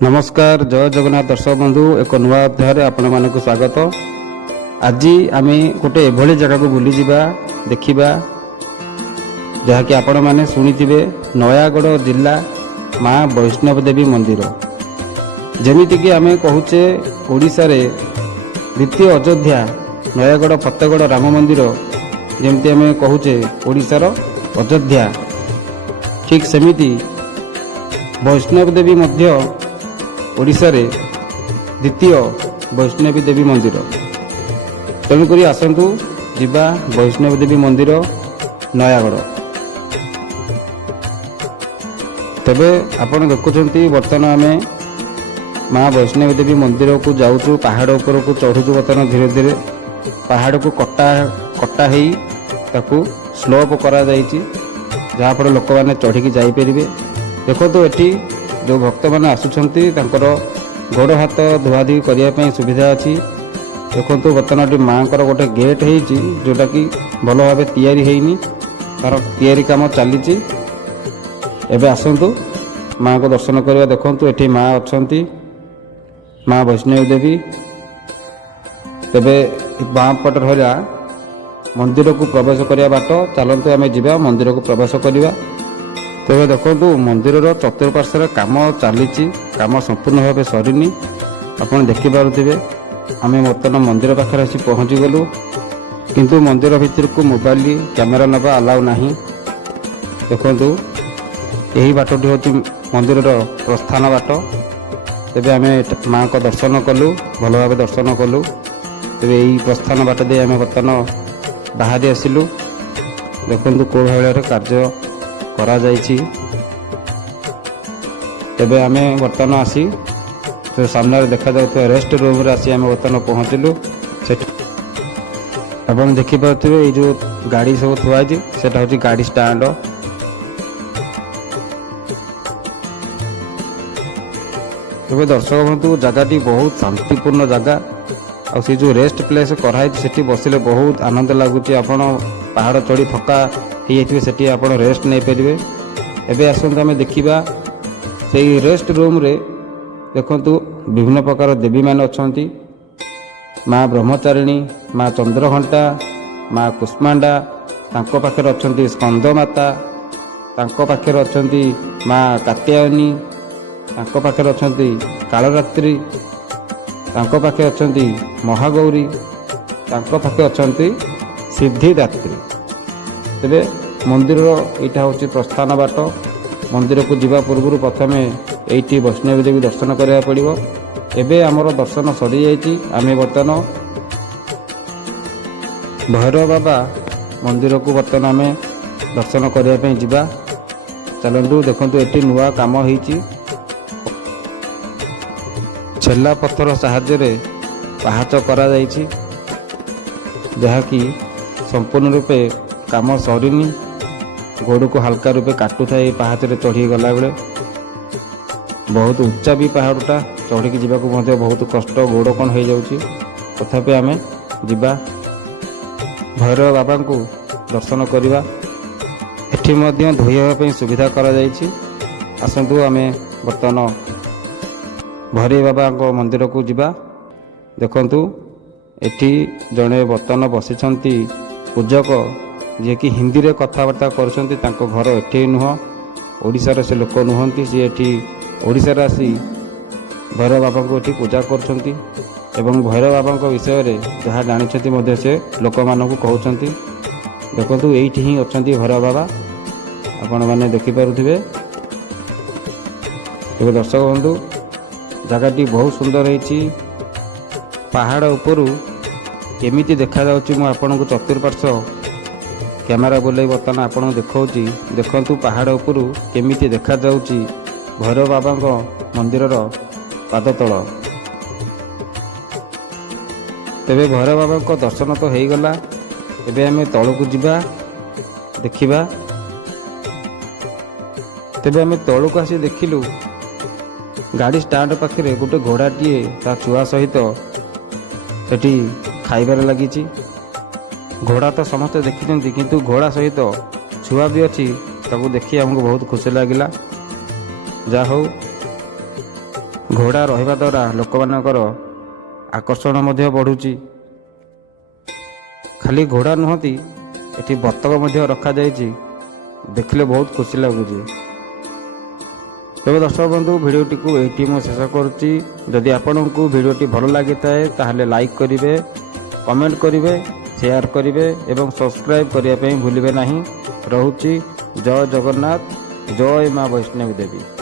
नमस्कार जय जगन्नाथ दर्शक बंधु एक नुआ अध्याय आपण मानक स्वागत। आज आम गोटे एभली जगह को बुली जावा देखा जहाँकि आपण मैंने शुणिथिबे नयागढ़ जिला माँ वैष्णव देवी मंदिर जमीक आम कहूचे ओडिशा रे द्वितीय अयोध्या नयागढ़ फतेगढ़ राम मंदिर जमती आम कहूचे ओडिशार अयोध्या ठीक सेमिति वैष्णव देवी मध्य ओडिशा रे द्वितीय वैष्णवी देवी मंदिर। तेणुक आसतु जीवा वैष्णव देवी मंदिर नयागढ़। तेबे आपण देखुंती बर्तमान आम माँ वैष्णवी देवी मंदिर को जाऊँ पहाड़ उपर को चढ़ुचु बर्तमान धीरे धीरे पहाड़ को कटा कटा ताकू स्लोप करा जहाँ पर लोक मैंने चढ़ी जापर। देखो तो ये जो भक्त मैंने आसुंच गोड़ हाथ धुआधुई करने सुविधा अच्छी। देखो बर्तमान माँ को गोटे गेट हो जोटा कि भल भाव या तार तैयारी काम चली। एवं आसतु माँ को दर्शन करवा। देखो ये माँ अच्छा माँ वैष्णवी देवी। तेबे बाँ पट रहा मंदिर को प्रवेश करने बाट चलतु आम जा मंदिर को प्रवेश करवा। तेरे देखो मंदिर चतुर्पार्श्व काम चली काम संपूर्ण भाव सरनी आप देखिपे। आम बर्तमान मंदिर पाखे आसी पहुँची गलु किंतु मंदिर भितर को मोबाइल कैमेरा नवा अलाउ ना। देखु यही बाटटी हूँ मंदिर प्रस्थान बाट। तेबे आम माँ को दर्शन कलु भल भाव दर्शन कलु। तेबे यही प्रस्थान बाट दे आम बर्तमान बाहरी आसिलु। देखु कौ भाव कार्य करा जाइछि। तेबे आमे बर्तमान आसी जो सामने देखा जाउथो रेस्ट रूम रे आसी आमे बर्तमान पहुँचलु। आपण देखि पाथुबे ए जो गाड़ी सब थुआ जे सेटा होची गाड़ी स्टैंड। तेबे दर्शक बंधु जगहटी बहुत शांतिपूर्ण जगह और से जो रेस्ट प्लेस कराई सेठी बसिले बहुत आनंद लगुच। आपण पहाड़ चढ़ी थका से आप रेस्ट नहीं पारे। एवं आसतु आम देखा से रेस्ट रूम रे देखु विभिन्न प्रकार देवी मान अच्छा माँ ब्रह्मचारिणी माँ चंद्रघंटा माँ कुष्मांडा पाखे अच्छा स्कंद माता पाखे अच्छा माँ कात्यायनी पाखे अच्छा कालरात्रि पाखे अच्छा महागौरी पाखे अच्छा सिद्धिदात्री। तेरे मंदिर यहाँ हूँ प्रस्थान बाट। मंदिर को जीवा पूर्व प्रथम ये वैष्णवी देवी दर्शन करा पड़ो। एवं आमर दर्शन सरी जाइए। आम बर्तमान भैरव बाबा मंदिर को बर्तमान आम दर्शन करने जा चलतु। देखु ये नुआ कम हो छेला पत्थर साहाय्य पाहाच करा जहाँकि संपूर्ण रूपे काम सरीनी। गोड़ को हल्का रूपे काटुथा पहाच चढ़ी गला बेले बहुत उच्चा भी पहाड़टा चढ़ी जावाक बहुत कष्ट गोड़ कौन हो जाऊँगी। तथापि आम जा भैरव बाबा को दर्शन करवा। एठी धोईवाई सुविधा करा जाइछि। आसतु आम बर्तमान भैरव बाबा मंदिर को जीवा। देखंतु एठी जड़े बर्तमान बसिछंती पूजक जी कि हिंदी रे कथबार्ता करछंती। तांको घर एठी नुह ओडिशार से लोक नुहंती। सी एठी ओडिशार आसी भैरव बाबा को एठी पूजा करछंती एवं भैरव बाबा को विषय रे जहाँ जानिछंती मध्ये से लोक मानकु कहउछंती। देखंतु एठी ही अछंती भैरव बाबा आपण माने देखि पारुथिबे। एबे दर्शक बंधु जगहटी बहुत सुंदर होईची। पहाड़ उपरू केमिति देखा जाउची मु आपनको चतुर्पार्श्व कैमेरा बुलाई बर्तमान आपको देखा। देखु पहाड़ उपरू केमिति देखा जाउची भैरव बाबा मंदिर पादतल। तेबे भैरव बाबा को दर्शन तो हो गला। एबे आमे तल को जीवा देखिबा। तेबे आमे तल को आसी देखिलु गाड़ी स्टैंड पाखे गोटे घोड़ाटीए ता छुआ सहित सेठी खाइबार लगी। घोड़ा तो समस्ते देखी किंतु घोड़ा सहित छुआ भी अच्छी ताको देखी हमको बहुत खुशी लगिला। जा हो ଘୋଡ଼ା ରହିବା ଦ୍ୱାରା ଲୋକମାନଙ୍କର ଆକର୍ଷଣ ମଧ୍ୟ ବଢ଼ୁଛି। ଖାଲି ଘୋଡ଼ା ନୁହନ୍ତି, ଏଠି ବତକ ମଧ୍ୟ ରଖାଯାଇଛି। ଦେଖିଲେ ବହୁତ ଖୁସି ଲାଗୁଛି। ତେବେ ଦର୍ଶକ ବନ୍ଧୁ, ଭିଡ଼ିଓଟିକୁ ଏଇଠି ମୁଁ ଶେଷ କରୁଛି। ଯଦି ଆପଣଙ୍କୁ ଭିଡ଼ିଓଟି ଭଲ ଲାଗିଥାଏ ତାହେଲେ ଲାଇକ୍ କରିବେ, କମେଣ୍ଟ କରିବେ, ସେୟାର କରିବେ ଏବଂ ସବସ୍କ୍ରାଇବ୍ କରିବା ପାଇଁ ଭୁଲିବେ ନାହିଁ। ରହୁଛି। ଜୟ ଜଗନ୍ନାଥ, ଜୟ ମା ବୈଷ୍ଣବୀ ଦେବୀ।